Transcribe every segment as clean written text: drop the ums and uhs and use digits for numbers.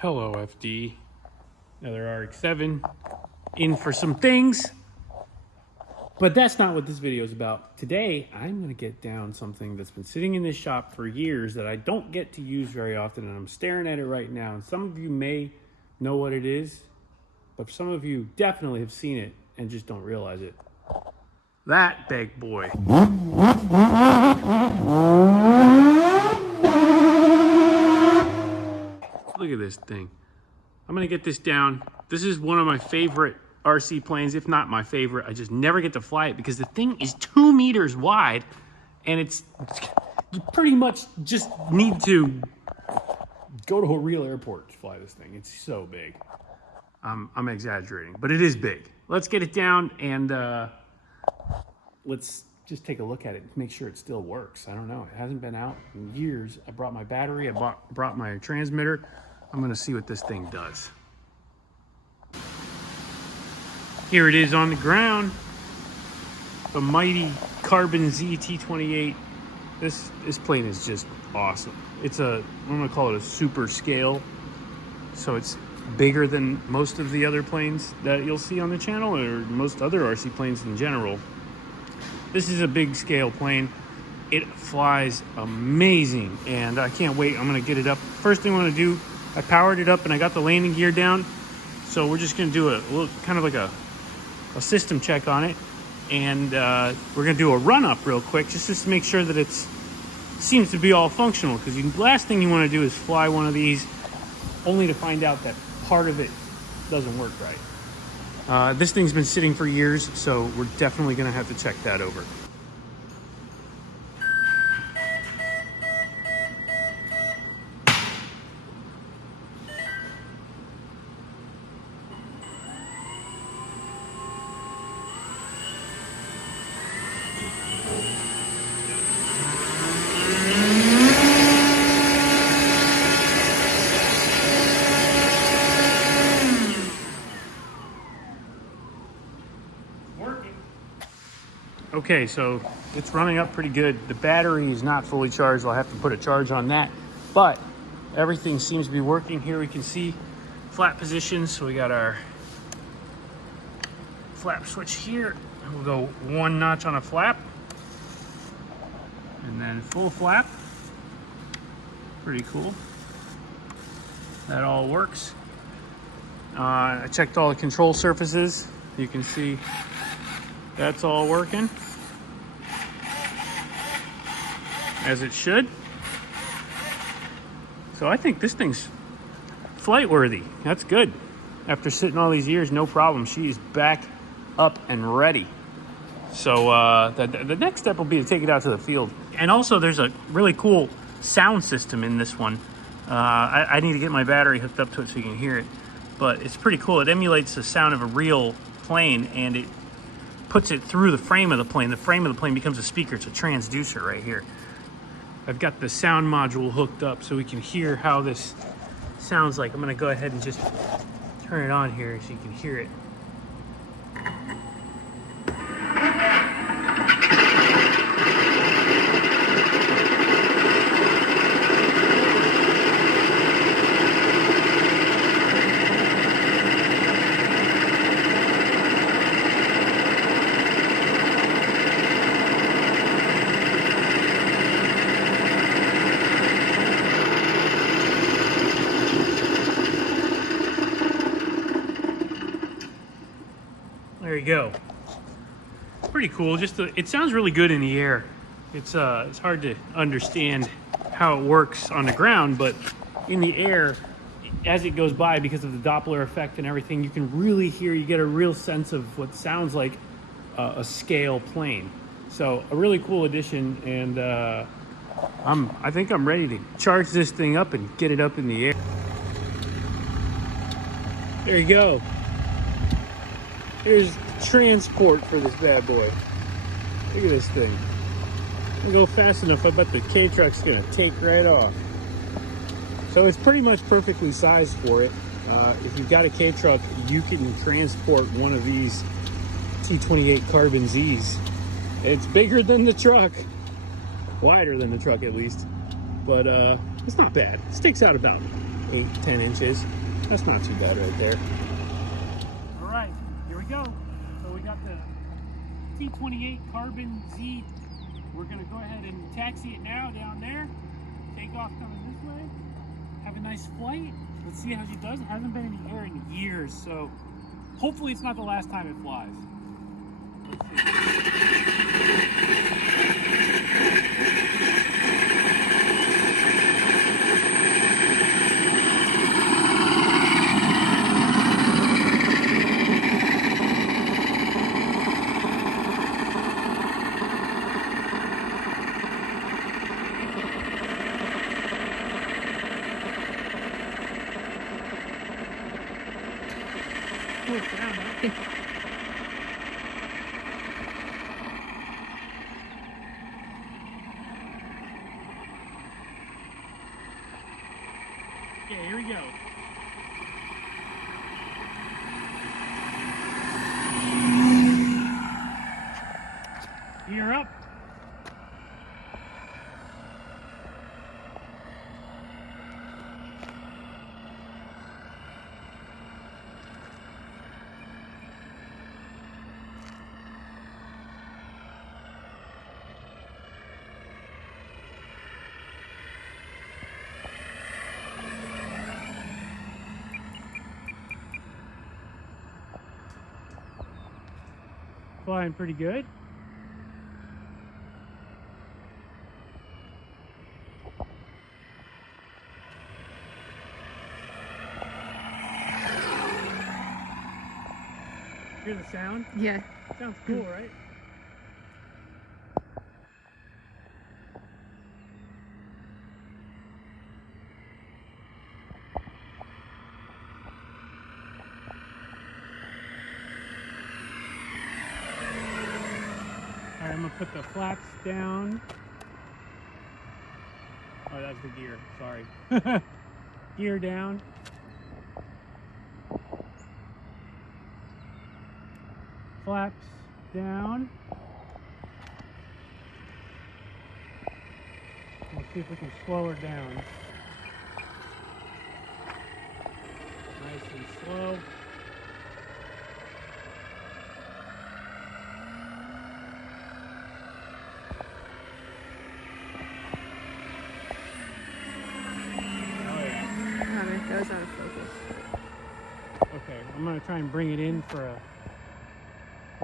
Hello, FD. Another RX-7 in for some things, but that's not what this video is about. Today, I'm going to get down something that's been sitting in this shop for years that I don't get to use very often, and I'm staring at it right now. And some of you may know what it is, but some of you definitely have seen it and just don't realize it. That big boy. Look at this thing. I'm gonna get this down. This is one of my favorite RC planes, if not my favorite. I just never get to fly it because the thing is 2 meters wide, and you pretty much just need to go to a real airport to fly this thing. It's so big. I'm exaggerating, but it is big. Let's get it down and let's just take a look at it and make sure it still works. I don't know, it hasn't been out in years. I brought my battery, I brought my transmitter. I'm gonna see what this thing does. Here it is on the ground. The mighty Carbon Z T28. This plane is just awesome. I'm gonna call it a super scale. So it's bigger than most of the other planes that you'll see on the channel, or most other RC planes in general. This is a big scale plane. It flies amazing, and I can't wait. I'm gonna get it up. First thing I wanna do, I powered it up and I got the landing gear down. So we're just gonna do a little, kind of like a system check on it. And we're gonna do a run up real quick, just to make sure that it seems to be all functional. Because the last thing you wanna do is fly one of these only to find out that part of it doesn't work right. This thing's been sitting for years, so we're definitely gonna have to check that over. Okay, so it's running up pretty good. The battery is not fully charged. I'll have to put a charge on that, but everything seems to be working. Here we can see flap positions. So we got our flap switch here. We'll go 1 notch on a flap and then full flap. Pretty cool. That all works. I checked all the control surfaces. You can see that's all working as it should. So I think this thing's flight worthy. That's good. After sitting all these years, no problem. She's back up and ready. So the next step will be to take it out to the field. And also there's a really cool sound system in this one. I need to get my battery hooked up to it so you can hear it. But it's pretty cool. It emulates the sound of a real plane, and it puts it through the frame of the plane. The frame of the plane becomes a speaker. It's a transducer right here. I've got the sound module hooked up so we can hear how this sounds like. I'm gonna go ahead and just turn it on here so you can hear it. There you go. Pretty cool. It sounds really good in the air. It's hard to understand how it works on the ground, but in the air, as it goes by, because of the Doppler effect and everything, you can really hear. You get a real sense of what sounds like a scale plane. So a really cool addition, and I think I'm ready to charge this thing up and get it up in the air. There you go. Here's transport for this bad boy. Look at this thing. It'll go fast enough, I bet the K-Truck's gonna take right off. So it's pretty much perfectly sized for it. If you've got a K-Truck, you can transport one of these T28 Carbon Zs. It's bigger than the truck. Wider than the truck at least. But it's not bad. It sticks out about 8-10 inches. That's not too bad right there. All right, here we go. So we got the T28 Carbon Z. We're gonna go ahead and taxi it now down there. Take off coming this way. Have a nice flight. Let's see how she does. It hasn't been in the air in years, so hopefully it's not the last time it flies. Let's cool sound, huh? Okay, here we go. Gear up. Flying pretty good. Hear the sound? Yeah. Sounds cool, right? Alright, I'm gonna put the flaps down. Oh, that's the gear, sorry. Gear down. Flaps down. We'll see if we can slow her down. Nice and slow. That was out of focus. Okay, I'm gonna try and bring it in for a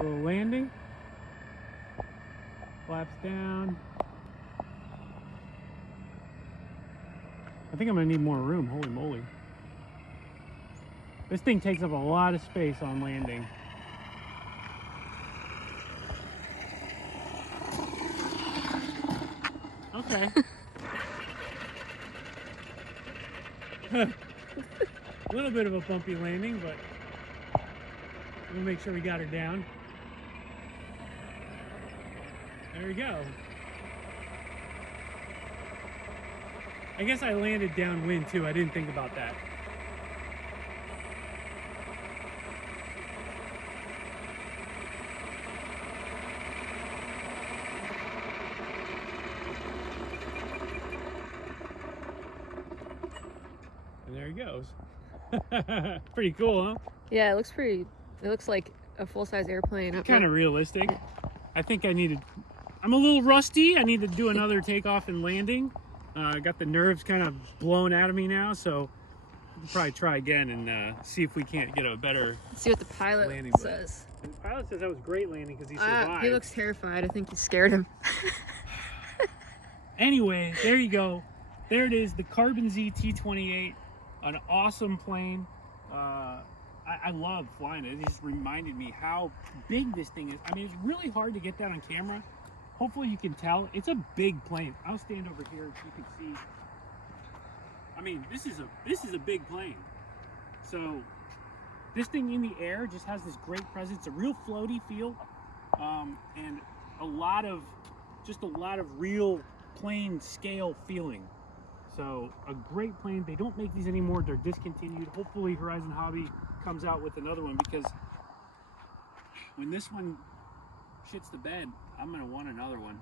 little landing. Flaps down. I think I'm gonna need more room, holy moly. This thing takes up a lot of space on landing. Okay. A little bit of a bumpy landing, but we'll make sure we got her down. There we go. I guess I landed downwind too. I didn't think about that. And there he goes. Pretty cool, huh? Yeah, it looks pretty. It looks like a full-size airplane. Kind of realistic. I think I'm a little rusty. I need to do another takeoff and landing. I got the nerves kind of blown out of me now, so we'll probably try again and see if we can't get a better Let's see what the pilot landing says. And the pilot says that was great landing because he survived. He looks terrified. I think you scared him. Anyway, there you go. There it is, the Carbon Z T28, an awesome plane. I love flying it. It just reminded me how big this thing is. I mean, it's really hard to get that on camera. Hopefully you can tell. It's a big plane. I'll stand over here so you can see. I mean, this is a big plane. So this thing in the air just has this great presence, a real floaty feel, and a lot of real plane scale feeling. So a great plane. They don't make these anymore. They're discontinued. Hopefully Horizon Hobby comes out with another one, because when this one shits the bed, I'm gonna want another one.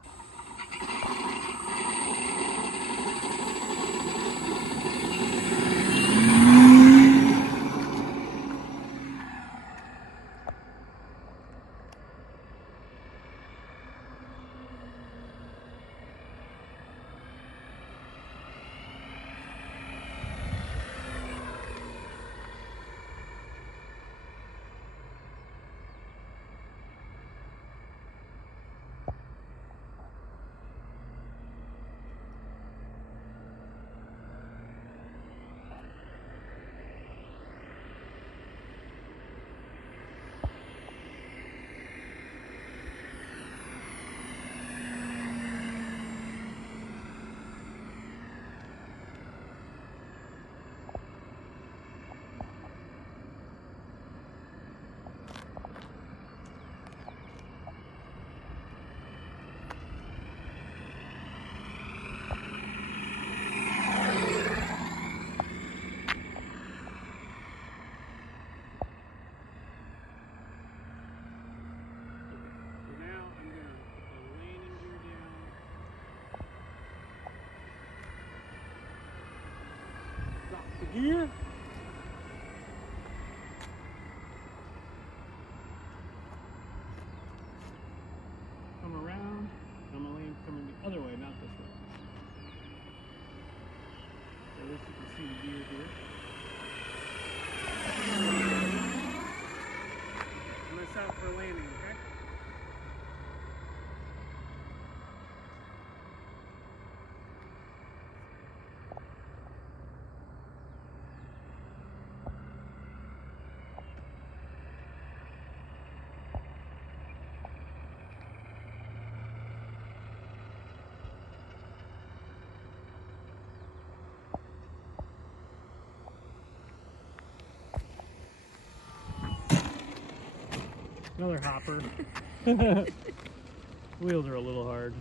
gear. Come around. I'm gonna land coming the other way, not this way. So this you can see the gear here. I'm gonna set up for landing, okay? Another hopper. Wheels are a little hard.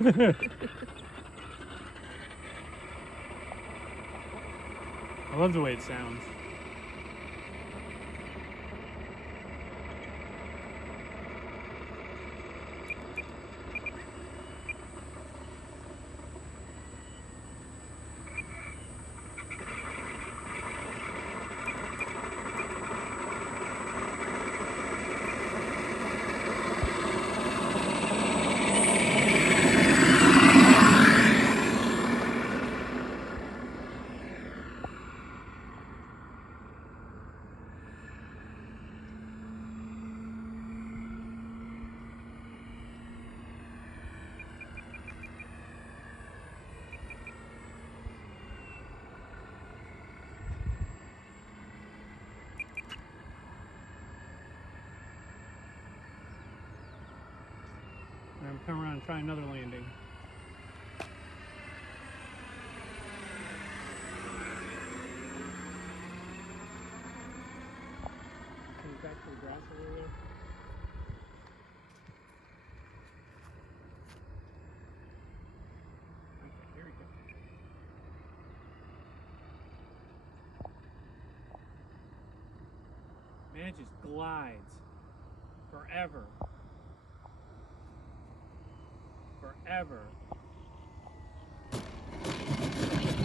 I love the way it sounds. I'm gonna come around and try another landing. Can you back to the grass a little bit? Okay, here we go. Man, it just glides forever. Forever.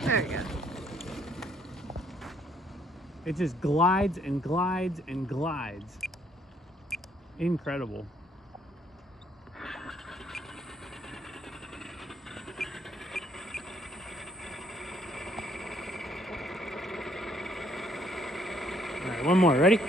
There we go. It just glides and glides and glides. Incredible. All right, one more. Ready?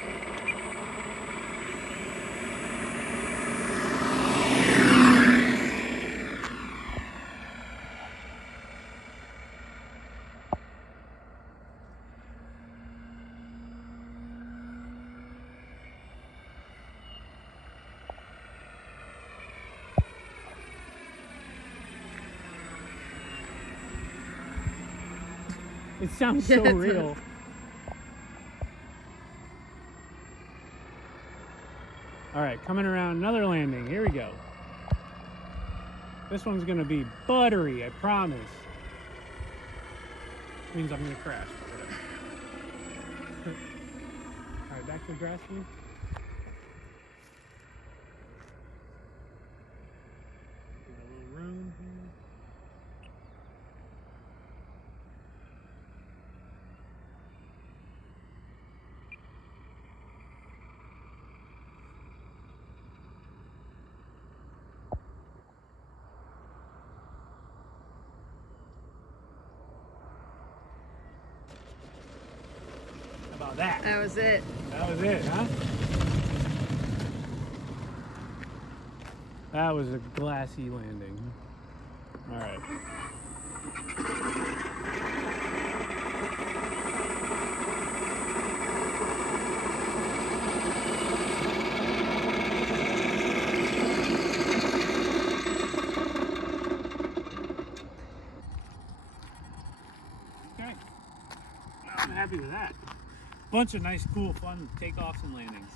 It sounds so Yeah, real. All right, coming around another landing. Here we go. This one's gonna be buttery, I promise. Which means I'm gonna crash. Whatever. All right, back to the grass view. Give it a little room here. How about that? That was it. That was it, huh? That was a glassy landing. All right. Okay. I'm happy with that. Bunch of nice, cool, fun takeoffs and landings.